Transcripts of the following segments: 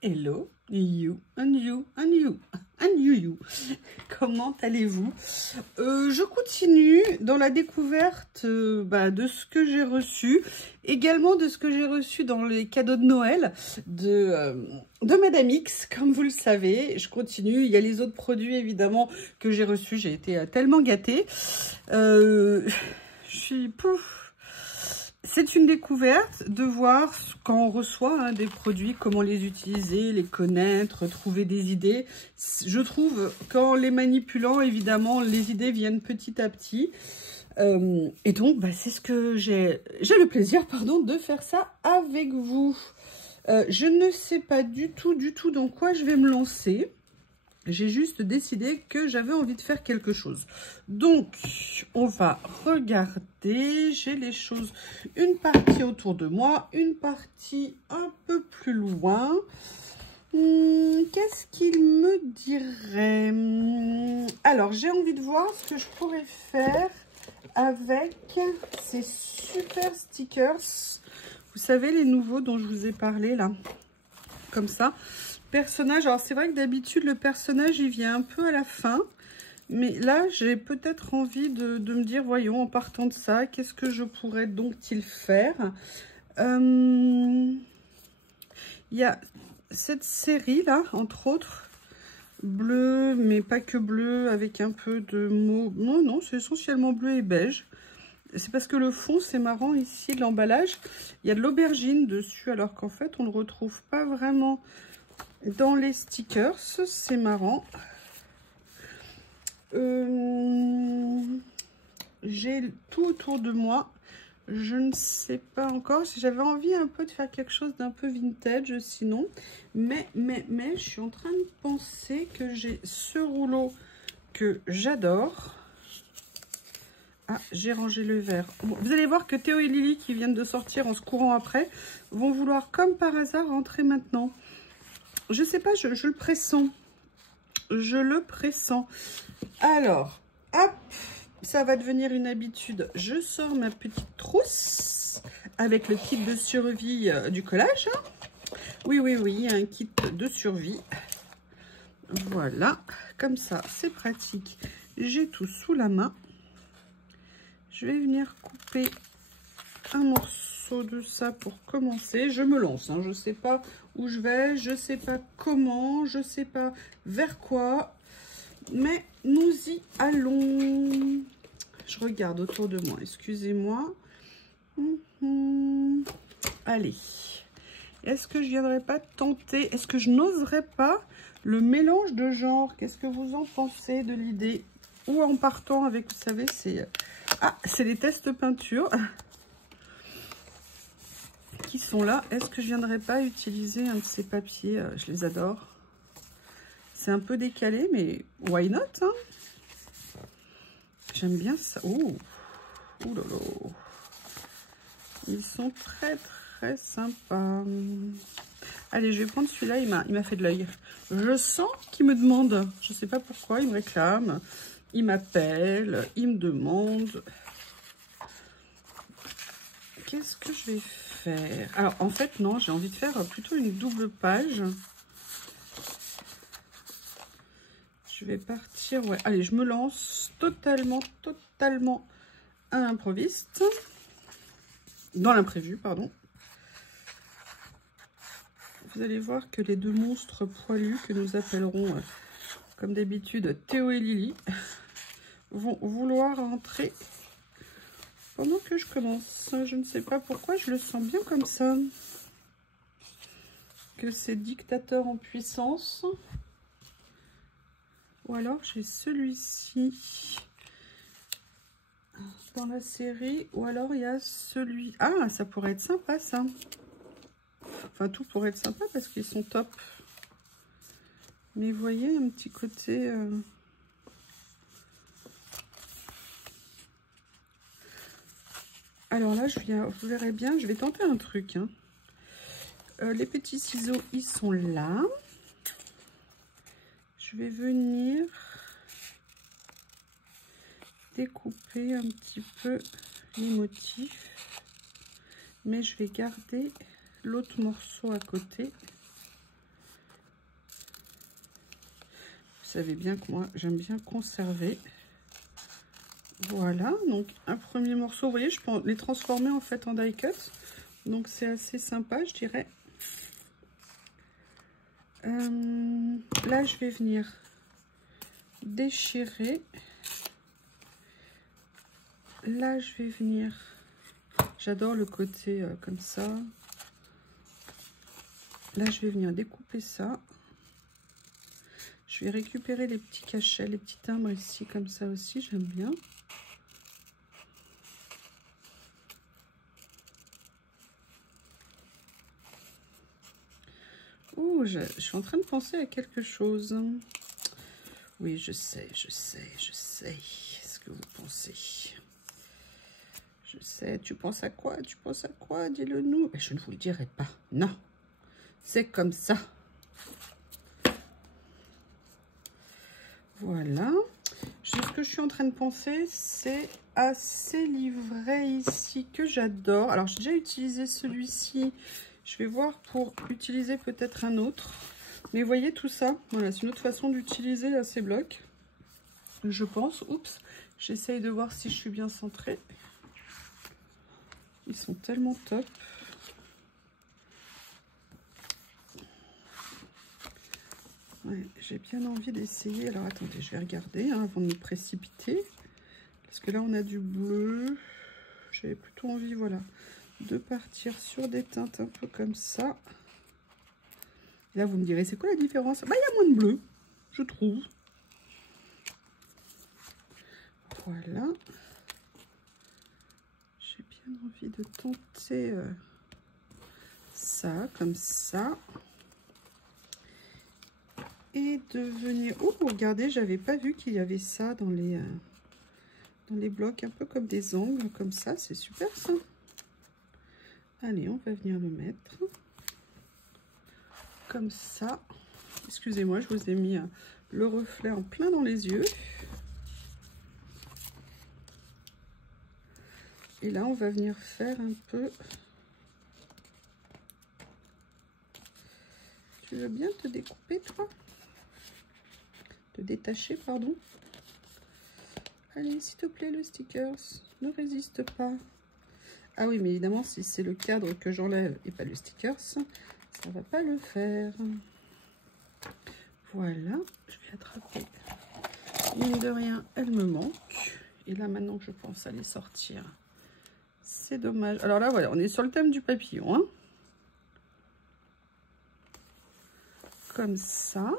Hello, you, and you, and you, and you. Comment allez-vous? Je continue dans la découverte de ce que j'ai reçu, également de ce que j'ai reçu dans les cadeaux de Noël de Madame X, comme vous le savez. Je continue, il y a les autres produits évidemment que j'ai reçus, j'ai été tellement gâtée. Je suis pouf. C'est une découverte de voir quand on reçoit des produits, comment les utiliser, les connaître, trouver des idées. Je trouve qu'en les manipulant, évidemment, les idées viennent petit à petit. Et donc, c'est ce que j'ai le plaisir, de faire ça avec vous. Je ne sais pas du tout dans quoi je vais me lancer. J'ai juste décidé que j'avais envie de faire quelque chose. Donc, on va regarder. J'ai les choses, une partie autour de moi, une partie un peu plus loin. Qu'est-ce qu'il me dirait? Alors, j'ai envie de voir ce que je pourrais faire avec ces super stickers. Vous savez, les nouveaux dont je vous ai parlé, là. Comme ça. Personnage, alors c'est vrai que d'habitude le personnage il vient un peu à la fin, mais là j'ai peut-être envie de me dire, voyons, en partant de ça, qu'est-ce que je pourrais donc-il faire? Il y a cette série là, entre autres, bleu, mais pas que bleu, avec un peu de mots, non, c'est essentiellement bleu et beige. C'est parce que le fond, c'est marrant ici, l'emballage, il y a de l'aubergine dessus, alors qu'en fait on ne le retrouve pas vraiment dans les stickers. C'est marrant. J'ai tout autour de moi. Je ne sais pas encore si j'avais envie un peu de faire quelque chose d'un peu vintage sinon. Mais je suis en train de penser que j'ai ce rouleau que j'adore. Ah, j'ai rangé le verre. Bon, vous allez voir que Théo et Lily, qui viennent de sortir en se courant après, vont vouloir comme par hasard rentrer maintenant. Je sais pas, je le pressens. Je le pressens. Alors, hop, ça va devenir une habitude. Je sors ma petite trousse avec le kit de survie du collage. Oui, un kit de survie. Voilà, comme ça, c'est pratique. J'ai tout sous la main. Je vais venir couper un morceau de ça pour commencer. Je me lance, je ne sais pas où je vais, je ne sais pas comment, je ne sais pas vers quoi, mais nous y allons. Je regarde autour de moi, excusez-moi. Allez, est-ce que je viendrai pas tenter, est-ce que je n'oserais pas le mélange de genres? Qu'est-ce que vous en pensez de l'idée? Ou en partant avec, vous savez, c'est les tests peinture qui sont là. Est-ce que je viendrais pas utiliser un de ces papiers? Je les adore. C'est un peu décalé, mais why not, J'aime bien ça. Ouh là là. Ils sont très sympas. Allez, je vais prendre celui-là. Il m'a fait de l'œil. Je sens qu'il me demande. Je sais pas pourquoi. Il me réclame. Il m'appelle. Il me demande. Qu'est-ce que je vais faire? Alors, en fait, non, j'ai envie de faire plutôt une double page. Je vais partir, ouais. Allez, je me lance totalement à l'improviste. Dans l'imprévu, pardon. Vous allez voir que les deux monstres poilus que nous appellerons, comme d'habitude, Théo et Lily, vont vouloir entrer pendant que je commence. Je ne sais pas pourquoi, je le sens bien comme ça. Que c'est dictateur en puissance. Ou alors j'ai celui-ci dans la série. Ou alors il y a celui... Ah, ça pourrait être sympa ça. Enfin, tout pourrait être sympa parce qu'ils sont top. Mais vous voyez, un petit côté... Alors là, vous verrez bien, je vais tenter un truc. Les petits ciseaux, ils sont là. Je vais venir découper un petit peu les motifs. Mais je vais garder l'autre morceau à côté. savez bien que moi, j'aime bien conserver. Voilà, donc un premier morceau. Vous voyez, je peux les transformer en fait en die cut. Donc c'est assez sympa, je dirais. Là, je vais venir déchirer. Là, je vais venir... J'adore le côté comme ça. Là, je vais venir découper ça. Je vais récupérer les petits cachets, les petits timbres ici, comme ça aussi, j'aime bien. Oh, je suis en train de penser à quelque chose. Oui, je sais ce que vous pensez. Je sais, tu penses à quoi? Tu penses à quoi? Dis-le nous. Je ne vous le dirai pas. Non, c'est comme ça. Voilà. Ce que je suis en train de penser, c'est à ces livrets ici que j'adore. Alors, j'ai déjà utilisé celui-ci. Je vais voir pour utiliser peut-être un autre. Mais vous voyez tout ça? Voilà, c'est une autre façon d'utiliser ces blocs. Je pense. Oups, j'essaye de voir si je suis bien centrée. Ils sont tellement top. Ouais, j'ai bien envie d'essayer. Alors, attendez, je vais regarder avant de me précipiter. Parce que là, on a du bleu. J'avais plutôt envie, voilà, de partir sur des teintes un peu comme ça. Là, vous me direz, c'est quoi la différence? Bah, il y a moins de bleu, je trouve. Voilà. J'ai bien envie de tenter ça, comme ça. Et de venir... Oh, regardez, j'avais pas vu qu'il y avait ça dans les blocs, un peu comme des angles, comme ça. C'est super, ça. Allez, on va venir le mettre. Comme ça. Excusez-moi, je vous ai mis le reflet en plein dans les yeux. Et là, on va venir faire un peu... Tu veux bien te découper, toi? Te détacher, pardon. Allez, s'il te plaît, le stickers. Ne résiste pas. Ah oui, mais évidemment, si c'est le cadre que j'enlève et pas le stickers, ça va pas le faire. Voilà, je vais attraper. Mine de rien, elle me manque. Et là, maintenant que je pense à les sortir, c'est dommage. Alors là, voilà, on est sur le thème du papillon. Hein. Comme ça.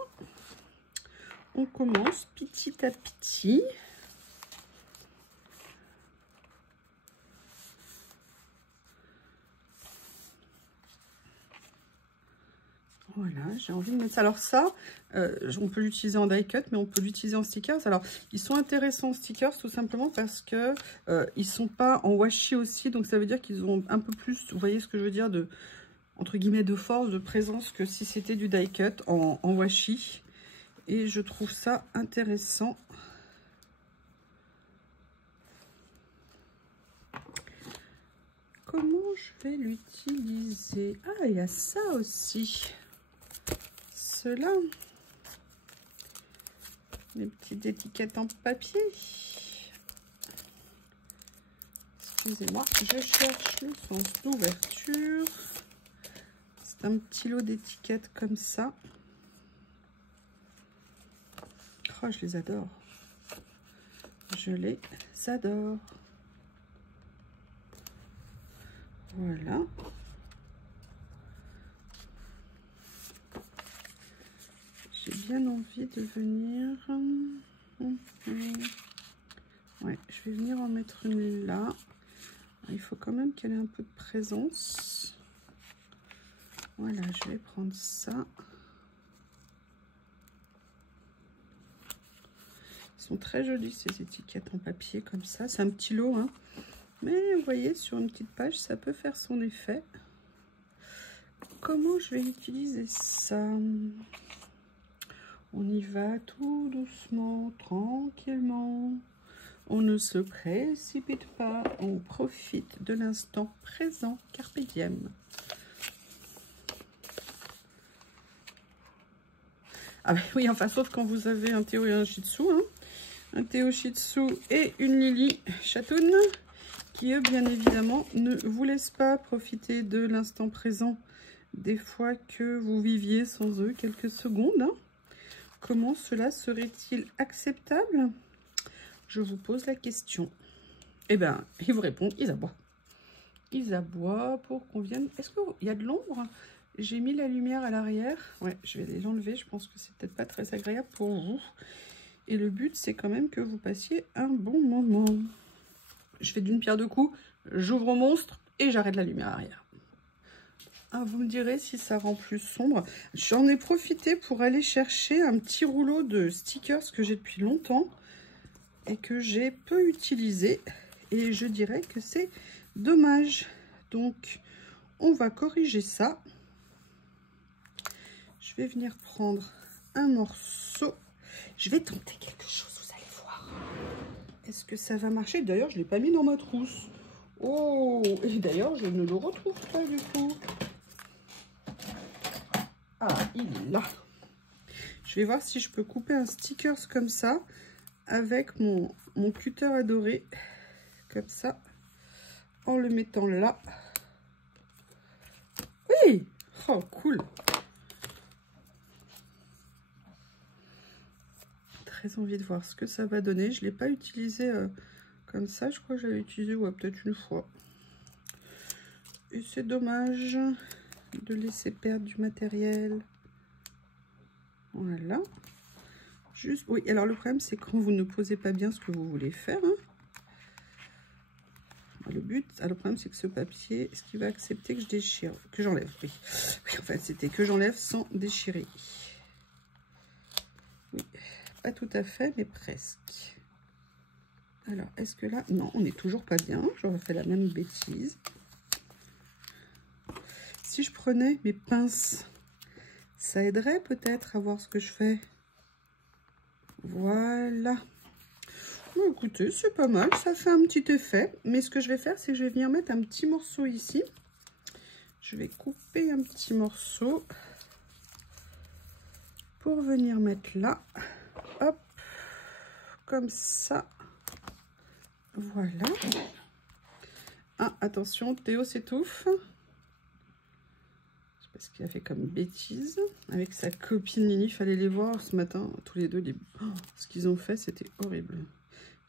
On commence petit à petit. Voilà, j'ai envie de mettre ça. Alors ça, on peut l'utiliser en die cut, mais on peut l'utiliser en stickers. Alors, ils sont intéressants en stickers tout simplement parce que ils sont pas en washi aussi. Donc, ça veut dire qu'ils ont un peu plus, vous voyez ce que je veux dire, de, entre guillemets, de force, de présence que si c'était du die cut en washi. Et je trouve ça intéressant. Comment je vais l'utiliser? Ah, il y a ça aussi. Cela. Les petites étiquettes en papier. Excusez-moi, je cherche le sens d'ouverture. C'est un petit lot d'étiquettes comme ça. Oh, je les adore. Je les adore. Voilà. J'ai bien envie de venir... Ouais, je vais venir en mettre une là. Il faut quand même qu'elle ait un peu de présence. Voilà, je vais prendre ça. Ils sont très jolis ces étiquettes en papier comme ça. C'est un petit lot, hein. Mais vous voyez, sur une petite page, ça peut faire son effet. Comment je vais utiliser ça? On y va tout doucement, tranquillement. On ne se précipite pas. On profite de l'instant présent, carpe diem. Ah bah oui, enfin, sauf quand vous avez un Théo et un Shih Tzu, hein. Un Théo Shih Tzu et une Lily Chatoun, qui eux, bien évidemment, ne vous laissent pas profiter de l'instant présent des fois que vous viviez sans eux quelques secondes, hein. Comment cela serait-il acceptable? Je vous pose la question. Eh bien, ils vous répondent, ils aboient. Ils aboient pour qu'on vienne... Est-ce qu'il y a de l'ombre? J'ai mis la lumière à l'arrière. Ouais, je vais l'enlever. Je pense que c'est peut-être pas très agréable pour vous. Et le but, c'est quand même que vous passiez un bon moment. Je fais d'une pierre deux coups. J'ouvre au monstre et j'arrête la lumière arrière. Ah, vous me direz si ça rend plus sombre. J'en ai profité pour aller chercher un petit rouleau de stickers que j'ai depuis longtemps et que j'ai peu utilisé. Et je dirais que c'est dommage. Donc, on va corriger ça. Je vais venir prendre un morceau. Je vais tenter quelque chose, vous allez voir. Est-ce que ça va marcher? D'ailleurs, je ne l'ai pas mis dans ma trousse. Oh, et d'ailleurs, je ne le retrouve pas du coup. Ah, il est là. Je vais voir si je peux couper un sticker comme ça avec mon cutter adoré. Comme ça. En le mettant là. Oui! Oh, cool! Très envie de voir ce que ça va donner. Je ne l'ai pas utilisé comme ça. Je crois que j'avais utilisé ouais, peut-être une fois. Et c'est dommage de laisser perdre du matériel. Voilà. Juste, oui, alors le problème, c'est quand vous ne posez pas bien ce que vous voulez faire. Hein. Le but, alors le problème, c'est que ce papier, est-ce qu'il va accepter que je déchire? Que j'enlève, oui. Oui, en fait, c'était que j'enlève sans déchirer. Oui, pas tout à fait, mais presque. Alors, est-ce que là... Non, on n'est toujours pas bien. J'aurais fait la même bêtise. Si je prenais mes pinces, ça aiderait peut-être à voir ce que je fais. Voilà. Bon, écoutez, c'est pas mal. Ça fait un petit effet. Mais ce que je vais faire, c'est que je vais venir mettre un petit morceau ici. Je vais couper un petit morceau pour venir mettre là. Hop. Comme ça. Voilà. Ah, attention, Théo s'étouffe. Ce qu'il a fait comme bêtise avec sa copine Lily. Il fallait les voir ce matin, tous les deux. Oh, ce qu'ils ont fait, c'était horrible.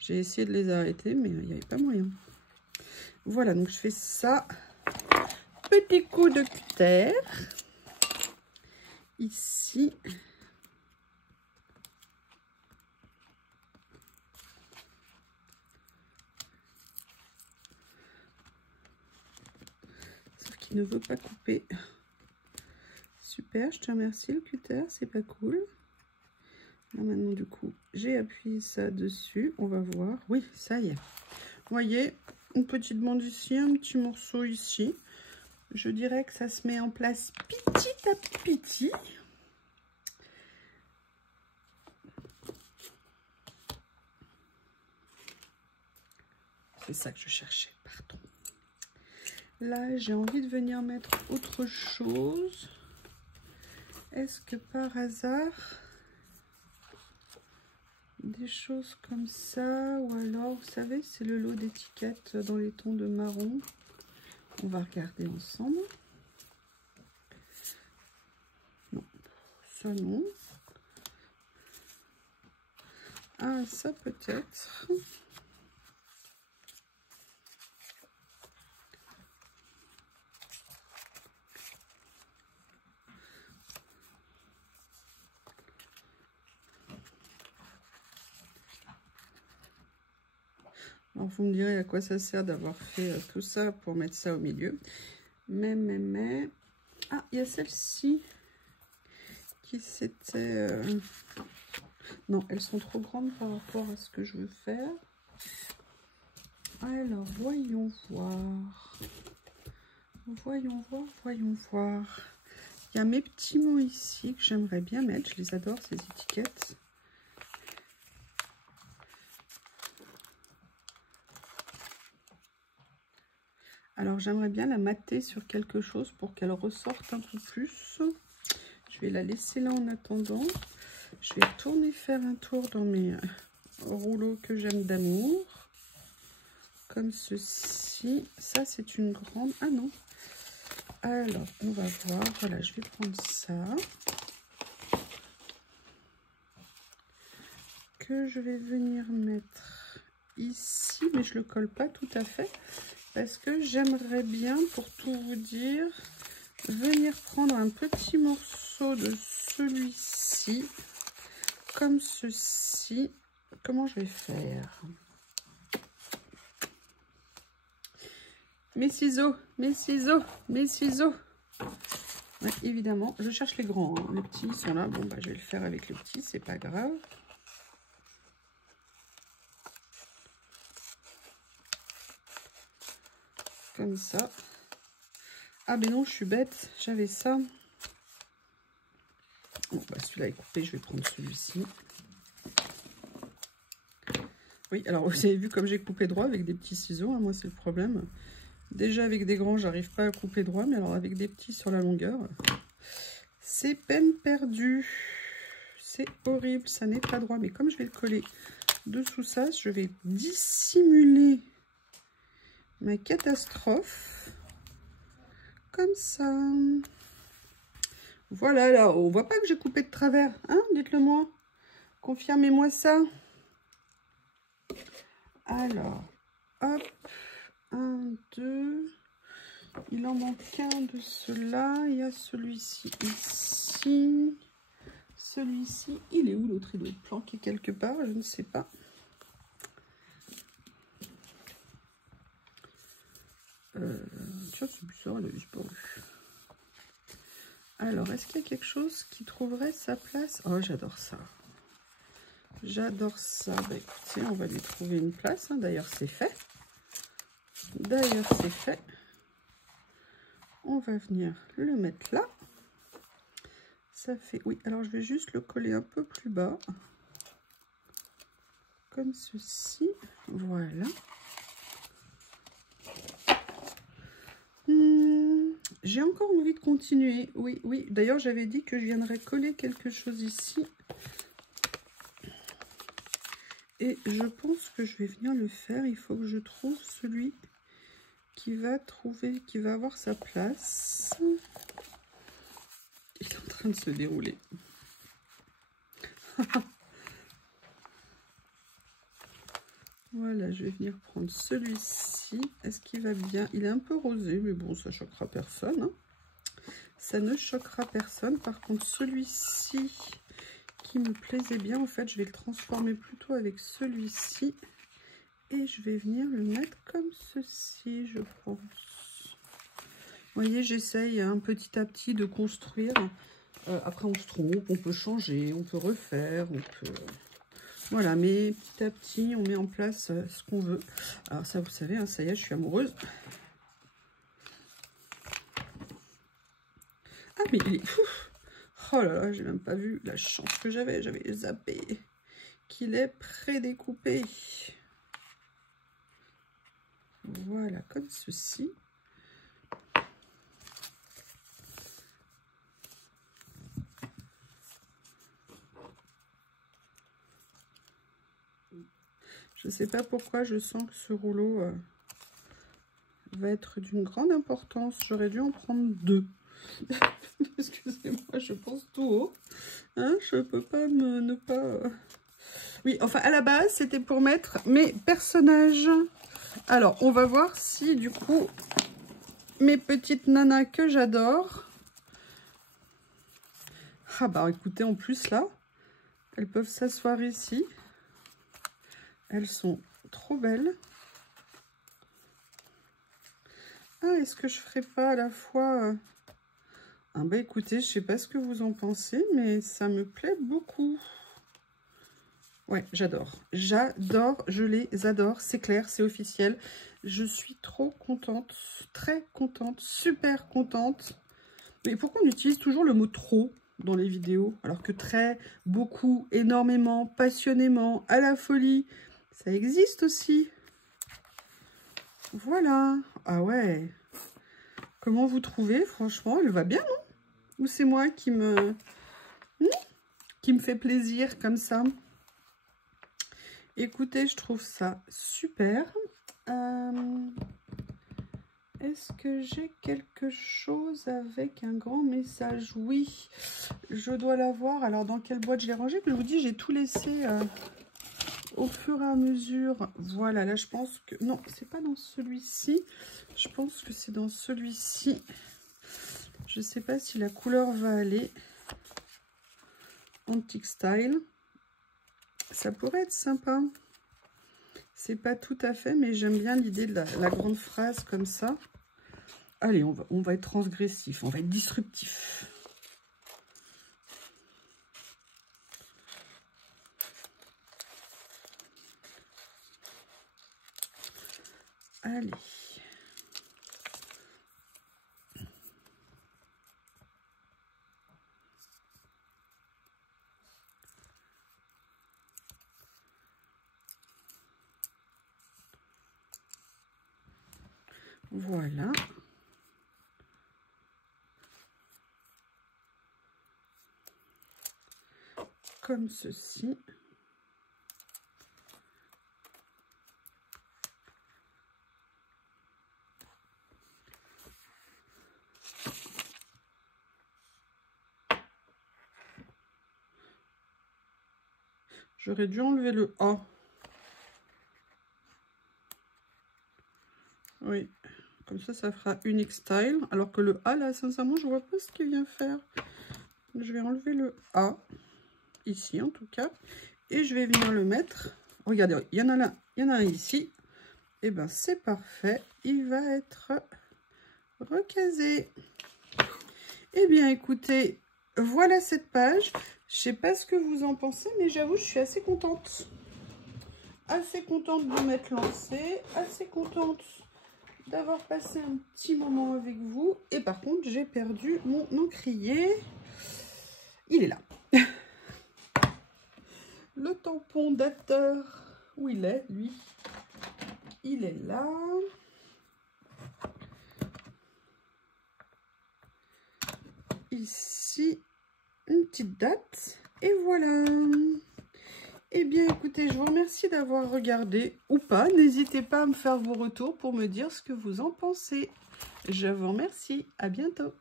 J'ai essayé de les arrêter, mais il n'y avait pas moyen. Voilà, donc je fais ça. Petit coup de cutter. Ici. Sauf qu'il ne veut pas couper. Super, je te remercie le cutter, c'est pas cool. Là maintenant du coup, j'ai appuyé ça dessus, on va voir. Oui, ça y est. Vous voyez, une petite bande ici, un petit morceau ici. Je dirais que ça se met en place petit à petit. C'est ça que je cherchais, pardon. Là, j'ai envie de venir mettre autre chose. Est-ce que par hasard, des choses comme ça, ou alors, vous savez, c'est le lot d'étiquettes dans les tons de marron. On va regarder ensemble. Non, ça non. Ah, ça peut-être. Alors, vous me direz à quoi ça sert d'avoir fait tout ça pour mettre ça au milieu. Mais... Ah, il y a celle-ci qui s'était... Non, elles sont trop grandes par rapport à ce que je veux faire. Alors, voyons voir. Voyons voir. Il y a mes petits mots ici que j'aimerais bien mettre. Je les adore, ces étiquettes. Alors, j'aimerais bien la mater sur quelque chose pour qu'elle ressorte un peu plus. Je vais la laisser là en attendant. je vais retourner faire un tour dans mes rouleaux que j'aime d'amour. Comme ceci. Ça, c'est une grande... Ah non. Alors, on va voir. Voilà, je vais prendre ça. Que je vais venir mettre ici. Mais je ne le colle pas tout à fait. Parce que j'aimerais bien, pour tout vous dire, venir prendre un petit morceau de celui-ci. Comme ceci. Comment je vais faire? Mes ciseaux, mes ciseaux, mes ciseaux. Ouais, évidemment, je cherche les grands. Hein. Les petits sont là. Bon, bah, je vais le faire avec les petits, c'est pas grave. Comme ça. Ah, mais non, je suis bête. J'avais ça. Bon, bah, celui-là est coupé. Je vais prendre celui-ci. Oui, alors vous avez vu comme j'ai coupé droit avec des petits ciseaux. Hein, moi, c'est le problème. Déjà, avec des grands, j'arrive pas à couper droit. Mais alors, avec des petits sur la longueur, c'est peine perdue. C'est horrible. Ça n'est pas droit. Mais comme je vais le coller dessous ça, je vais dissimuler ma catastrophe. Comme ça. Voilà, là, on voit pas que j'ai coupé de travers. Hein, dites-le moi. Confirmez-moi ça. Alors, hop. 1, 2. Il en manque un de ceux-là. Il y a celui-ci ici. Celui-ci, il est où l'autre? Il doit être planqué quelque part, je ne sais pas. Tiens, c'est bizarre, elle a disparu. Alors, est-ce qu'il y a quelque chose qui trouverait sa place? Oh, j'adore ça. J'adore ça. Bah, écoutez, on va lui trouver une place. Hein. D'ailleurs, c'est fait. D'ailleurs, c'est fait. On va venir le mettre là. Ça fait... Oui, alors je vais juste le coller un peu plus bas. Comme ceci. Voilà. J'ai encore envie de continuer. Oui, oui. D'ailleurs, j'avais dit que je viendrais coller quelque chose ici. Et je pense que je vais venir le faire. Il faut que je trouve celui qui va avoir sa place. Il est en train de se dérouler. Voilà, je vais venir prendre celui-ci. Est-ce qu'il va bien? Il est un peu rosé, mais bon, ça choquera personne. Hein. Ça ne choquera personne. Par contre, celui-ci qui me plaisait bien, en fait, je vais le transformer plutôt avec celui-ci. Et je vais venir le mettre comme ceci, je pense. Vous voyez, j'essaye un petit à petit de construire. Après, on se trompe, on peut changer, on peut refaire, on peut... Voilà, mais petit à petit, on met en place ce qu'on veut. Alors ça, vous savez, hein, ça y est, je suis amoureuse. Ah, mais il est... Ouf, oh là là, j'ai même pas vu la chance que j'avais zappé. Qu'il est prédécoupé. Voilà, comme ceci. Je ne sais pas pourquoi je sens que ce rouleau va être d'une grande importance. J'aurais dû en prendre 2. Excusez-moi, je pense tout haut. Hein, je ne peux pas ne pas... Oui, enfin, à la base, c'était pour mettre mes personnages. Alors, on va voir si, du coup, mes petites nanas que j'adore... Ah bah, écoutez, en plus, là, elles peuvent s'asseoir ici. Elles sont trop belles. Ah, est-ce que je ferais pas à la fois... Ah bah écoutez, je sais pas ce que vous en pensez, mais ça me plaît beaucoup. Ouais, j'adore. J'adore, je les adore. C'est clair, c'est officiel. Je suis trop contente, très contente, super contente. Mais pourquoi on utilise toujours le mot « trop » dans les vidéos? Alors que très, beaucoup, énormément, passionnément, à la folie... Ça existe aussi. Voilà. Ah ouais. Comment vous trouvez? Franchement, elle va bien, non? Ou c'est moi qui me... qui me fait plaisir comme ça. Écoutez, je trouve ça super. Est-ce que j'ai quelque chose avec un grand message? Oui, je dois l'avoir. Alors, dans quelle boîte je l'ai rangé? Je vous dis, j'ai tout laissé au fur et à mesure. Voilà, là, je pense que... Non, c'est pas dans celui-ci. Je pense que c'est dans celui-ci. Je sais pas si la couleur va aller. Antique Style. Ça pourrait être sympa. C'est pas tout à fait, mais j'aime bien l'idée de la grande phrase comme ça. Allez, on va être transgressif, on va être disruptif. Allez. Voilà. Comme ceci. J'aurais dû enlever le A. Oui, comme ça, ça fera Unique Style. Alors que le A, là, sincèrement, je vois pas ce qu'il vient faire. Je vais enlever le A, ici en tout cas. Et je vais venir le mettre. Regardez, il y en a là, il y en a un ici. Et ben c'est parfait. Il va être recasé. Eh bien, écoutez, voilà cette page. Je sais pas ce que vous en pensez, mais j'avoue, je suis assez contente. Assez contente de m'être lancée. Assez contente d'avoir passé un petit moment avec vous. Et par contre, j'ai perdu mon encrier. Il est là. Le tampon dateur, où il est, lui? Il est là. Ici, une petite date. Et voilà. Eh bien, écoutez, je vous remercie d'avoir regardé ou pas. N'hésitez pas à me faire vos retours pour me dire ce que vous en pensez. Je vous remercie. À bientôt.